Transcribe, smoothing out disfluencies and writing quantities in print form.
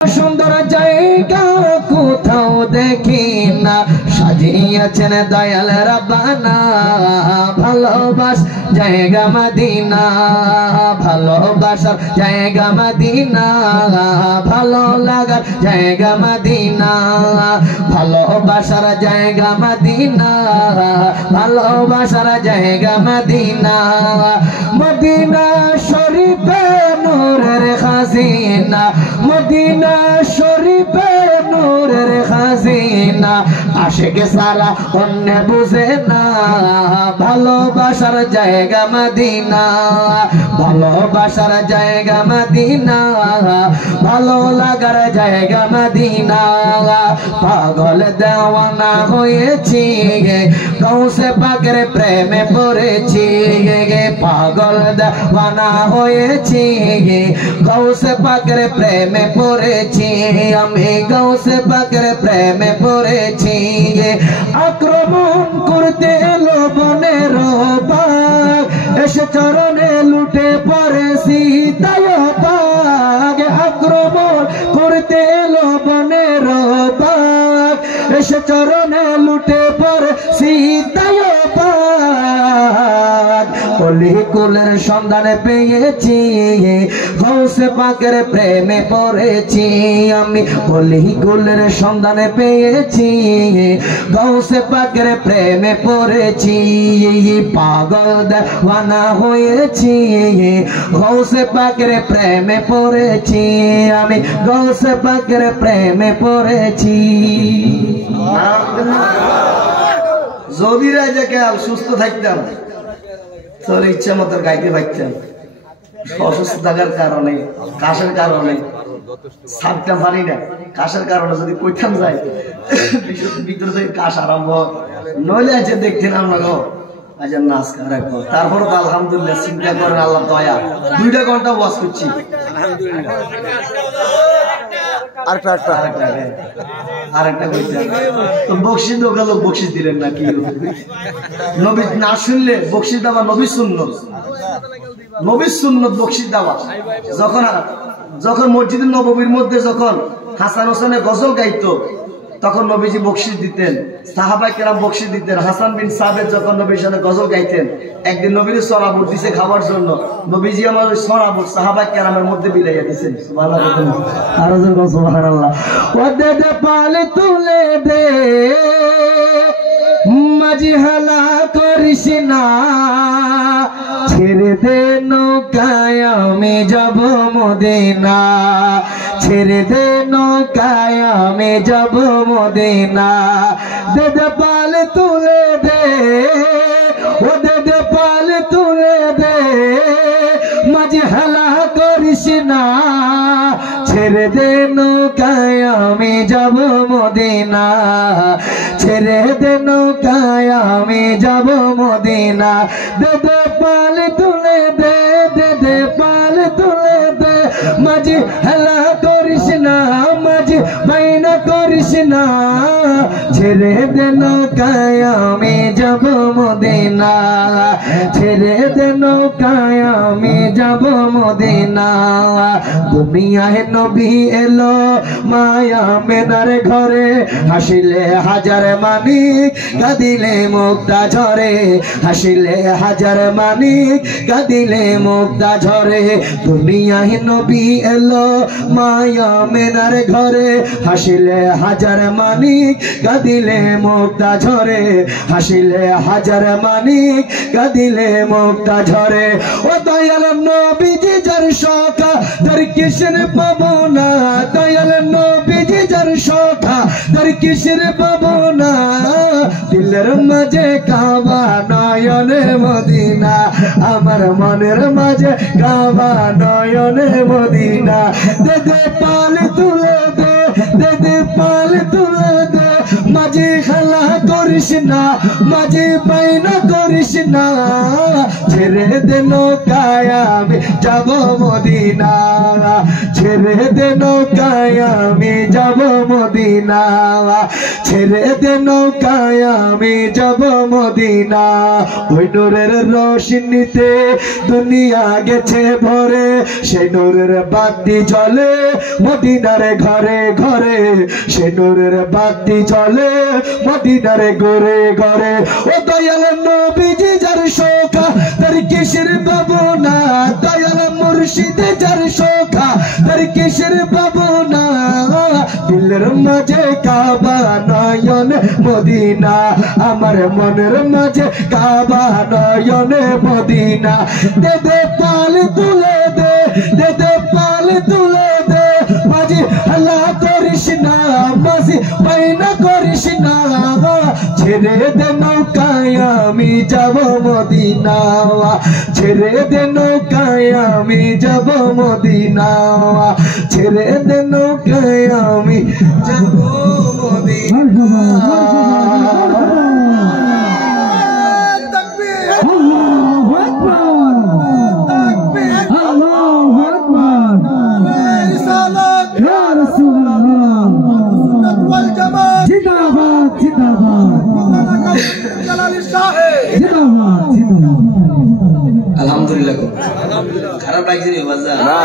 সুন্দর জায়গা কোথাও দেখি না, সাজিয়েছেন দয়াল রাব্বানা। ভালোবাস জায়গা মদিনা, ভালোবাসার জায়গা মদিনা, ভালো লাগার জায়গা মদিনা, ভালোবাসার জায়গা মদিনা, ভালোবাসার জায়গা মদিনা। মদিনা শরীফে নূরের খাজিনা, মদিনা শরীফে নূরের খাজিনা। আশিক সারা অন্য বুঝে না, ভালোবাসার জায়গা মদিনা, ভালোবাসার জায়গা মদিনা, ভালো লাগার জায়গা মদিনা। পাগল দেওয়ানা হয়েছি গে, গৌসে পাকের প্রেমে পড়েছি গে, পাগল দেওয়ানা হয়েছি গে, গৌসে পাকের প্রেমে পড়েছি আমি, গৌসে পাকের প্রেমে পড়েছি গে। আক্রমণ করতে এলো বনের বাঘ, এসে চরণে লুটে পড়েছি তাই বাঘ। আক্রমণ করতে এলো বনের বাঘ, এসে চরণে লুটে পড়েছি তাই বাঘ। অলি কুলের সন্ধানে পেয়েছি, গৌসে পাকের প্রেমে পড়েছি আমি, অলি কুলের সন্ধানে পেয়েছি, গৌসে পাকের প্রেমে পড়েছি। পাগল দেওয়ানা হয়েছি, গৌসে পাকের প্রেমে পড়েছি আমি, গৌসে পাকের প্রেমে পড়েছি। যদি রাজা কাল সুস্থ থাকতাম তোর ইচ্ছা মতো গাইতে পারতাম, অসুস্থ থাকার কারণে, কাশের কারণে ছাড়তে পারি না। কাশের কারণে যদি কইতাম যাই ভিতর থেকে কাশ আরম্ভ, নইলে আছে দেখতেন আমরা গো আজ নাচ রাখবো। তারপর তো আলহামদুলিল্লাহ চিন্তা করেন আল্লাহ দয়া, 2 ঘন্টা ওয়াজ করছি। আরেকটা বকশিস গেল, বকশিস দিলেন না কি? নবী না শুনলে বকশিস দেওয়া নবীর সুন্নত, নবীর সুন্নত বকশিস দেওয়া। যখন মসজিদের নববীর মধ্যে যখন হাসান হোসেনের গজল গাইতো তখন নবীজি বকশিস দিতেন, সাহাবায়ে কেরাম বকশিস দিতেন। হাসান বিন সাবেদ যখন নবীর সাথে গজল গাইতেন, একদিন নবীর সরাবুট দিছে খাবার জন্য, নবীজি আমার ওই সরাবুট সাহাবায়ে কেরামের মধ্যে বিলাইয়া দিছেন। সুবহানাল্লাহ, আর যখন সুবহানাল্লাহ। ওদে দে পালে তুলে দে, মাঝি হালা করিস না, ছেড়ে দে নৌকায় আমি যাব মদিনা, ছেড়ে দে নৌকায় আমি যাব মদিনা। দে দে পাল তুলে দে, ও দে দে পাল তুলে দে, মাঝি হেলা করিস না, ছেড়ে দে নৌকায় আমি যাব মদিনা, ছেড়ে দে নৌকায় আমি যাব মদিনা। দে দে পাল তুলে দে, দে দে পাল তুলে দে, মাঝি হেলা করিস না, মাঝি মাইনা করিস না, ছেড়ে দে নৌকায় আমি যাব মদিনা, ছেড়ে দে নৌকায় আমি যাব মদিনা। দুনিয়ায় নবী এলো মায়া মেনার ঘরে, হাসিলে হাজার মানিক কাঁদিলে মুক্তা ঝরে, হাসিলে হাজার মানিক কাঁদিলে মুক্তা ঝরে। দুনিয়ায় নবী এলো মায়া মেনার ঘরে, হাসিলে হাজার মানিক কাঁদিলে মুক্তা ঝরে, হাসিলে হাজার মানিক কাঁদিলে মুক্তা ঝরে। ও দয়াল নবীজি যার সখা তার কিসের পাবো না, দয়াল নবীজি যার সখা তার কিসের পাবো না। দিলের মাঝে কাবা নয়নে মদিনা, আমার মনের মাঝে কাবা নয়নে মদিনা। দে দে পাল তুলে দে, দে দে পাল তুলে দে, মাঝি খেলা করে করিস না মাঝে বাইনা করিস না ছেড়ে দে নৌকায় আমি যাব মদিনা ছেড়ে দে নৌকায় আমি যাব মদিনা ছেড়ে দে নৌকায় আমি যাব মদিনা ওই নূরের রোশনীতে দুনিয়া গেছে ভরে সেই নূরের বাতি জ্বলে মদিনার ঘরে ঘরে সেই নূরের বাতি জ্বলে মদিনার ঘরে ঘরে ও দয়াল নবীজি যার শোকা তার কিসের ভাবনা দয়াল মুর্শিদে যার শোকা তার কিসের ভাবনা দিলের মাঝে কাবা নয়ন মদিনা আমার মনের মাঝে কাবা নয়ন মদিনা দে দে পাল তুলে দে দে দে পাল তুলে দে মাঝে হাল্লা করিস না মাঝে বাইনা করিস না ছেড়ে দে নৌকায় আমি যাব মদিনা ছেড়ে দে নৌকায় আমি যাব মদিনা ছেড়ে দে নৌকায় আমি যাব মদিনা আলহামদুলিল্লাহ খারাপ লাগছে না